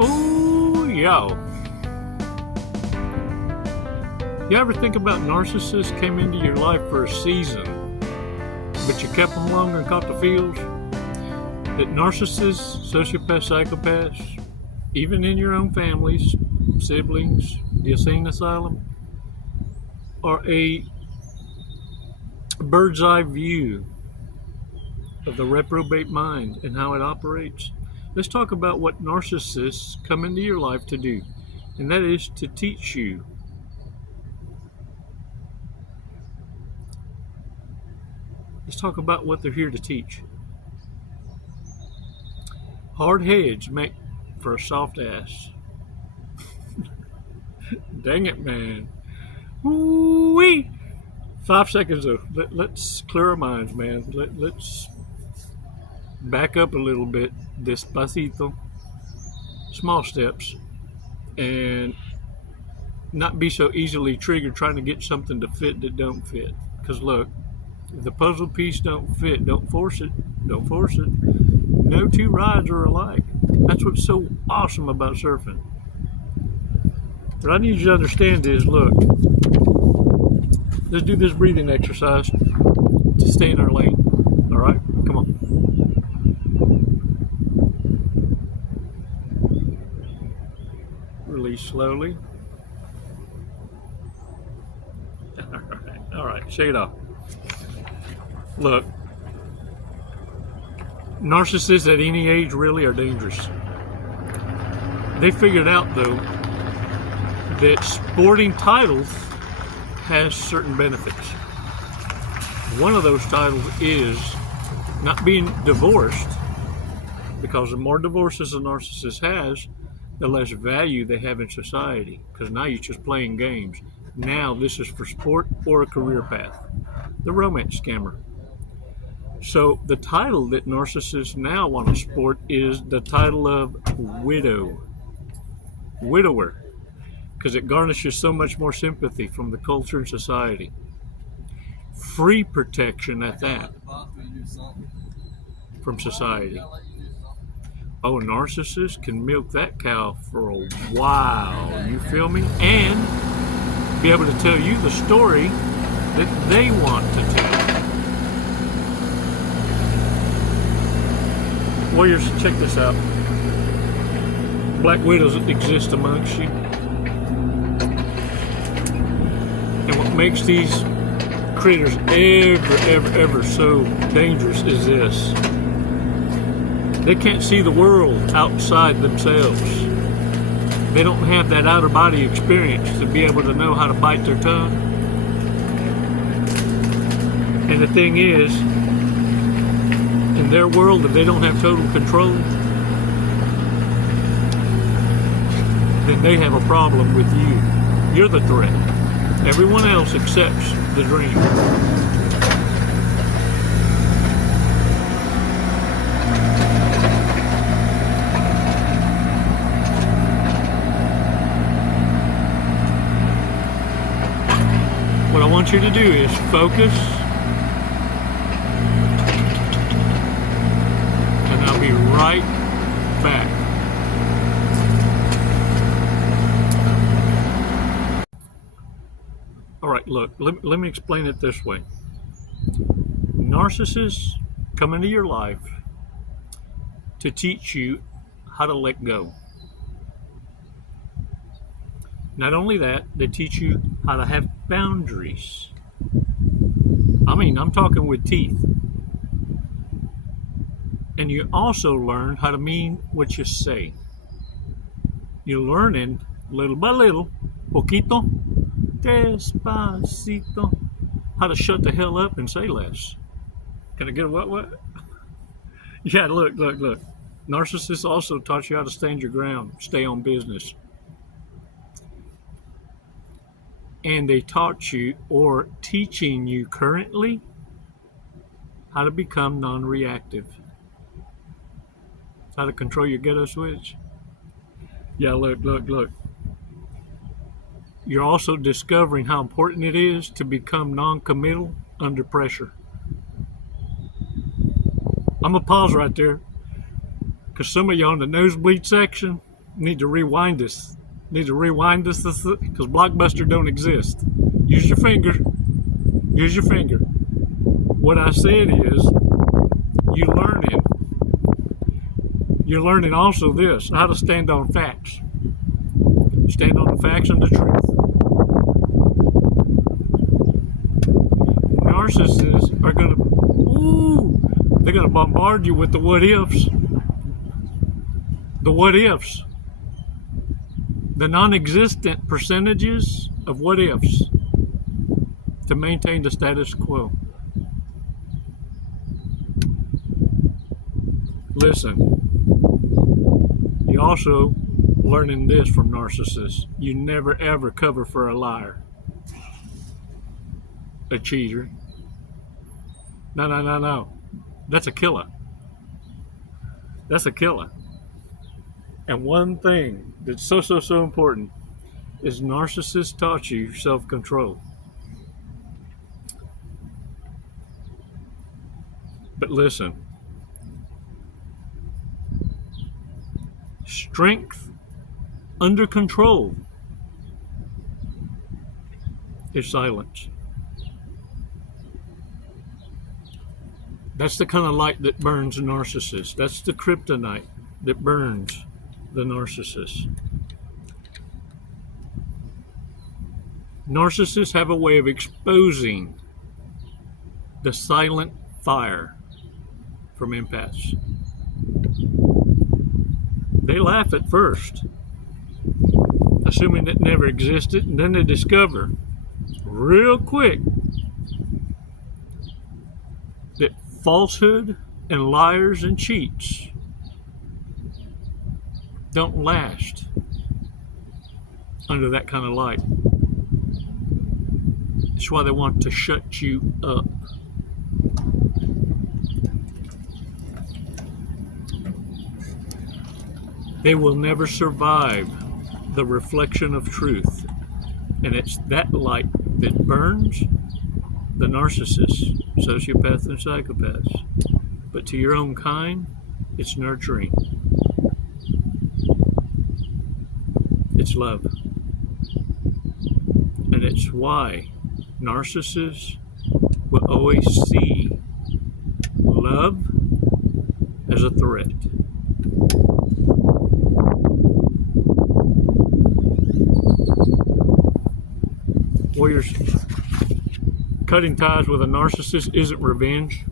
Oh, yo. You ever think about narcissists came into your life for a season, but you kept them longer and caught the feels? That narcissists, sociopaths, psychopaths, even in your own families, siblings, the insane asylum, are a bird's eye view of the reprobate mind and how it operates. Let's talk about what narcissists come into your life to do, and that is to teach you. Let's talk about what they're here to teach. Hard heads make for a soft ass. Dang it, man. Woo-wee. 5 seconds though. Let's clear our minds, man. Let's back up a little bit. Despacito. Small steps. And not be so easily triggered trying to get something to fit that don't fit. Because look, if the puzzle piece don't fit, don't force it. Don't force it. No two rides are alike. That's what's so awesome about surfing. What I need you to understand is, look, let's do this breathing exercise to stay in our lane. All right? Come on. Release slowly. All right, shake it off. Look, narcissists at any age really are dangerous. They figured out, though, that sporting titles has certain benefits. One of those titles is not being divorced, because the more divorces a narcissist has, the less value they have in society, because now you're just playing games. Now this is for sport or a career path. The romance scammer. So the title that narcissists now want to sport is the title of widower, because it garnishes so much more sympathy from the culture and society. Free protection at that from society. Oh, narcissists can milk that cow for a while, you feel me? And be able to tell you the story that they want to tell. Warriors, check this out. Black widows exist amongst you. And what makes these critters ever so dangerous is this. They can't see the world outside themselves. They don't have that outer body experience to be able to know how to bite their tongue. And the thing is, in their world, if they don't have total control, then they have a problem with you. You're the threat. Everyone else accepts the dream. What I want you to do is focus. Be right back. All right, look, let me explain it this way. Narcissists come into your life to teach you how to let go. Not only that, they teach you how to have boundaries. I mean, I'm talking with teeth. And you also learn how to mean what you say. You're learning little by little, poquito, despacito, how to shut the hell up and say less. Can I get a what? Yeah, look. Narcissists also taught you how to stand your ground, stay on business. And they taught you, or teaching you currently, how to become non-reactive. How to control your ghetto switch. Yeah, look. You're also discovering how important it is to become non-committal under pressure. I'm going to pause right there, because some of y'all in the nosebleed section, Need to rewind this. Need to rewind this because Blockbuster don't exist. Use your finger. Use your finger. What I said is, you're learning also this, how to stand on facts. Stand on the facts and the truth. Narcissists are they're gonna bombard you with the what ifs. The what ifs. The non-existent percentages of what ifs to maintain the status quo. Listen, you also learning this from narcissists. You never ever cover for a liar, a cheater. No. That's a killer. That's a killer. And one thing that's so important is narcissists taught you self-control. But listen, strength under control is silence. That's the kind of light that burns a narcissist. That's the kryptonite that burns the narcissist. Narcissists have a way of exposing the silent fire from empaths. They laugh at first, assuming it never existed, and then they discover real quick that falsehood and liars and cheats don't last under that kind of light. That's why they want to shut you up. They will never survive the reflection of truth. And it's that light that burns the narcissists, sociopaths, and psychopaths. But to your own kind, it's nurturing. It's love. And it's why narcissists will always see love as a threat. Warriors, cutting ties with a narcissist isn't revenge.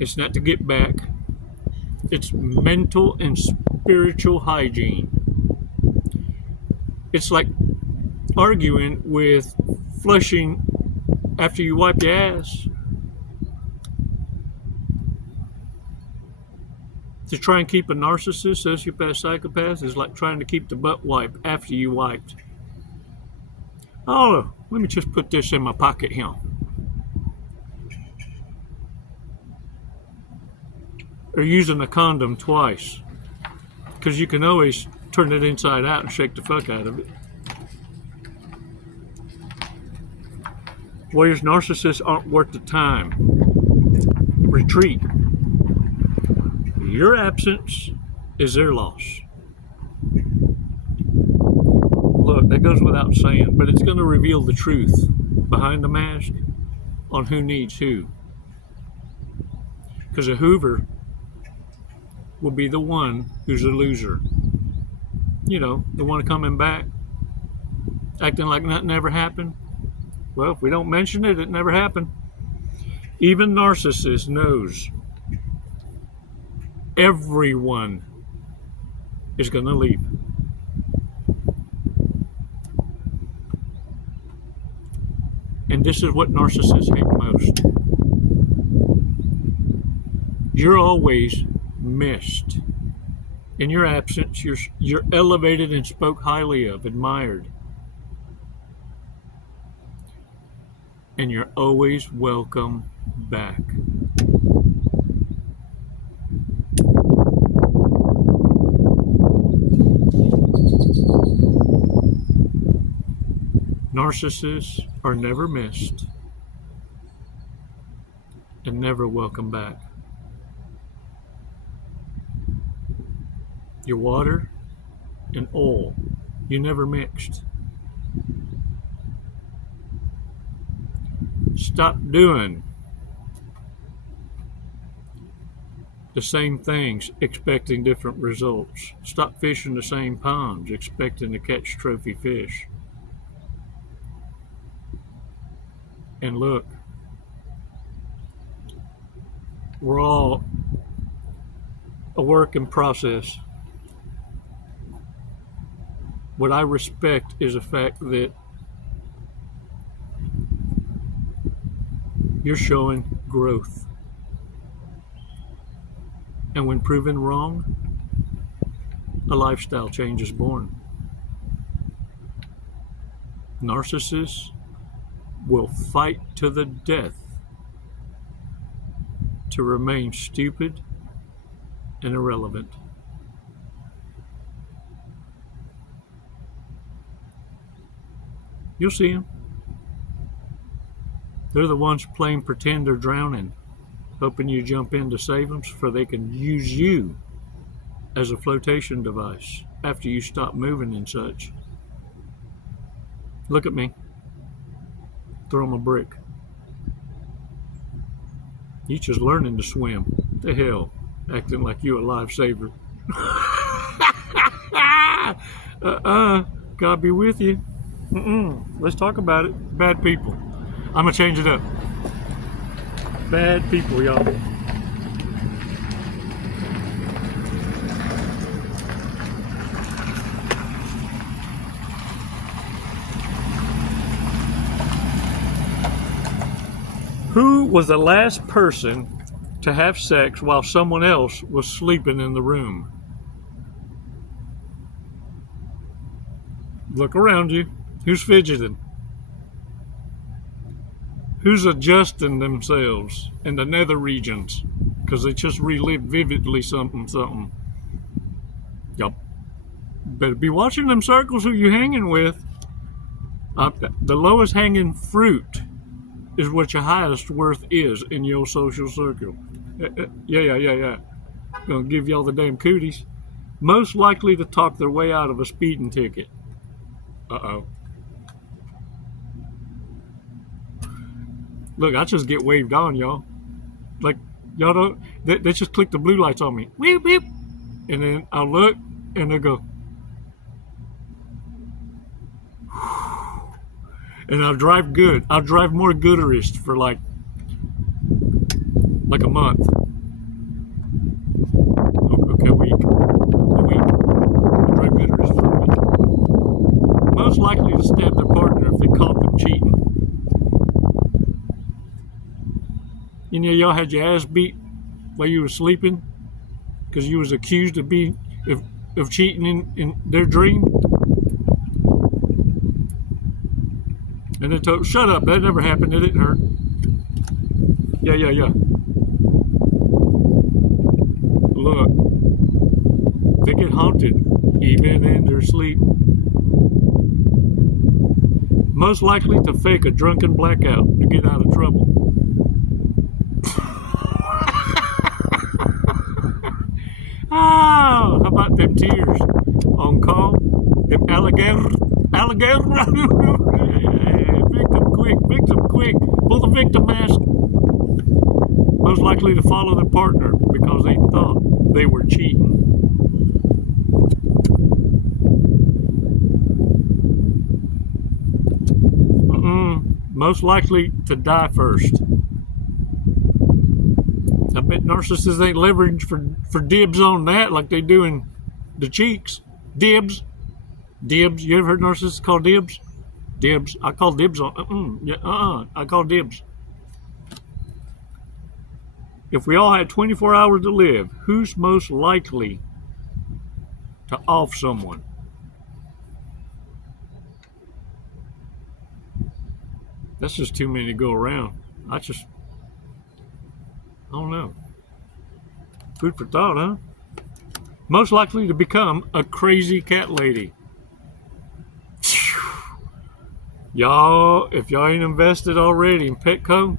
It's not to get back. It's mental and spiritual hygiene. It's like arguing with flushing after you wipe your ass. To try and keep a narcissist, sociopath, psychopath is like trying to keep the butt wipe after you wiped. Oh, let me just put this in my pocket here. Or using a condom twice. Because you can always turn it inside out and shake the fuck out of it. Warriors, narcissists aren't worth the time. Retreat. Your absence is their loss. Look, that goes without saying, but it's going to reveal the truth behind the mask on who needs who. Because a Hoover will be the one who's a loser. You know, the one coming back, acting like nothing ever happened. Well, if we don't mention it, it never happened. Even narcissist knows everyone is going to leave. And this is what narcissists hate most. You're always missed. In your absence, you're elevated and spoke highly of, admired. And you're always welcome back. Narcissists are never missed and never welcome back. Your water and oil, you never mixed. Stop doing the same things expecting different results. Stop fishing the same ponds expecting to catch trophy fish. And look, we're all a work in process. What I respect is the fact that you're showing growth. And when proven wrong, a lifestyle change is born. Narcissists will fight to the death to remain stupid and irrelevant. You'll see them. They're the ones playing pretend they're drowning, hoping you jump in to save them so they can use you as a flotation device after you stop moving and such. Look at me. Throw them a brick. You just learning to swim. What the hell? Acting like you a lifesaver. God be with you. Let's talk about it. Bad people. I'm going to change it up. Bad people, y'all. Who was the last person to have sex while someone else was sleeping in the room? Look around you. Who's fidgeting? Who's adjusting themselves in the nether regions because they just relived vividly something. Y'all better be watching them circles who you hanging with. The lowest hanging fruit is what your highest worth is in your social circle. Yeah. Gonna give y'all the damn cooties. Most likely to talk their way out of a speeding ticket. Uh-oh. Look, I just get waved on, y'all. Like, y'all don't, they just click the blue lights on me. Weep, weep. And then I'll look, and they'll go. And I'll drive good. I'll drive more gooderist for like a month. Okay, a week. I'll drive gooderist for a week. Most likely to stab their partner if they caught them cheating. You know, y'all had your ass beat while you were sleeping because you was accused of cheating in their dream. And they told, shut up, that never happened, it didn't hurt. Yeah. Look, they get haunted even in their sleep. Most likely to fake a drunken blackout to get out of trouble. Oh, how about them tears on call? Them alligator. Victim quick. Pull the victim mask. Most likely to follow their partner because they thought they were cheating. Most likely to die first. I bet narcissists ain't leveraged for dibs on that like they do in the cheeks. Dibs. You ever heard narcissists call dibs? Dibs. I call dibs on. I call dibs. If we all had 24 hours to live, who's most likely to off someone? That's just too many to go around. I don't know. Food for thought, huh? Most likely to become a crazy cat lady. Y'all, if y'all ain't invested already in Petco,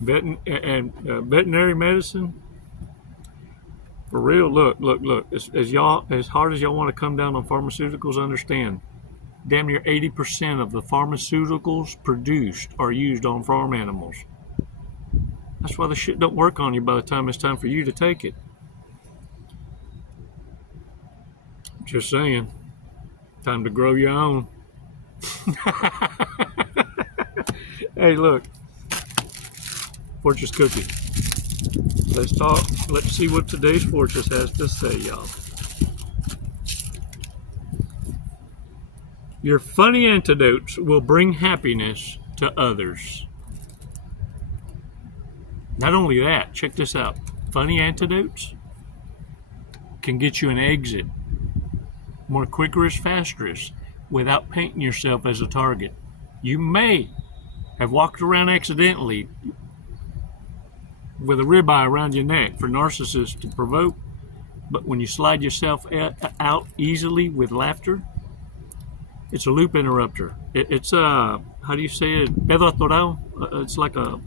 veterinary medicine, For real, look. As hard as y'all want to come down on pharmaceuticals, understand, damn near 80% of the pharmaceuticals produced are used on farm animals. That's why the shit don't work on you by the time it's time for you to take it. Just saying. Time to grow your own. Hey, look. Fortress cookie. Let's talk. Let's see what today's Fortress has to say, y'all. Your funny antidotes will bring happiness to others. Not only that, check this out. Funny antidotes can get you an exit more quicker-ish, faster-ish, without painting yourself as a target. You may have walked around accidentally with a ribeye around your neck for narcissists to provoke, but when you slide yourself out easily with laughter, it's a loop interrupter. It's how do you say it? Pedo atorado. It's like a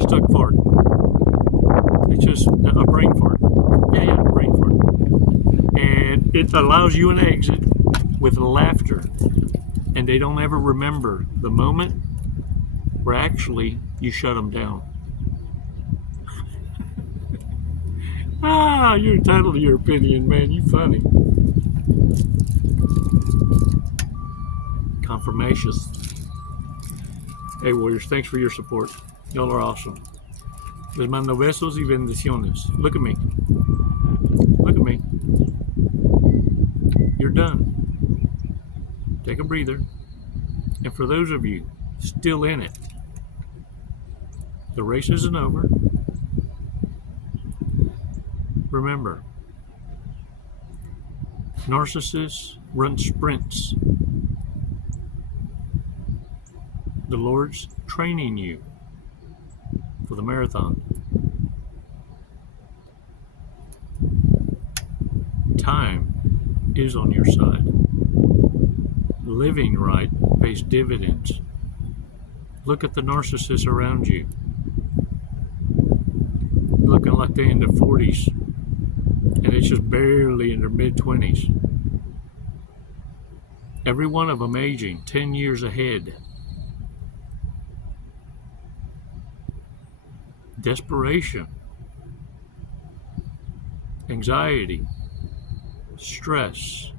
stuck fart. It's just a brain fart. Yeah, brain fart. And it allows you an exit with laughter. And they don't ever remember the moment where actually you shut them down. You're entitled to your opinion, man. You funny. Confirmations. Hey, Warriors, thanks for your support. Y'all are awesome. Les mando besos y bendiciones. Look at me. Look at me. You're done. Take a breather. And for those of you still in it, the race isn't over. Remember, narcissists run sprints. The Lord's training you for the marathon. Time is on your side. Living right pays dividends. Look at the narcissists around you. Looking like they're in their 40s. And it's just barely in their mid-20s. Every one of them aging 10 years ahead. Desperation, anxiety, stress,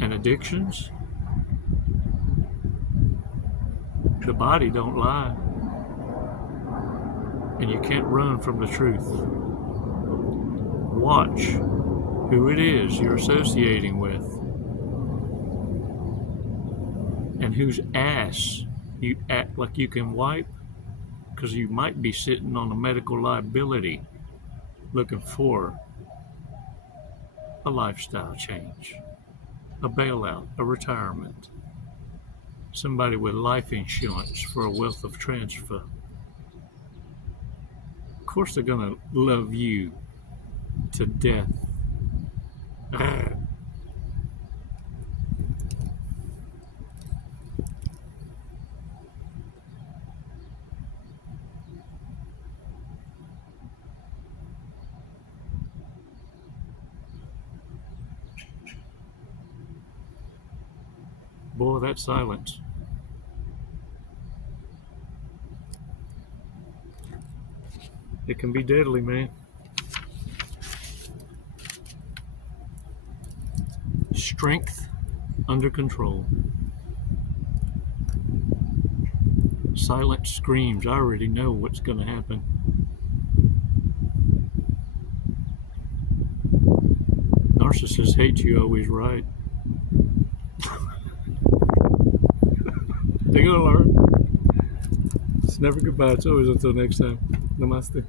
and addictions. The body don't lie, and you can't run from the truth. Watch who it is you're associating with and whose ass you act like you can wipe, because you might be sitting on a medical liability looking for a lifestyle change, a bailout, a retirement, somebody with life insurance for a wealth of transfer. Of course they're going to love you to death. Boy, that silence. It can be deadly, man. Strength under control. Silent screams. I already know what's going to happen. Narcissists hate you always right. They're gonna learn. It's never goodbye. It's always until next time. Namaste.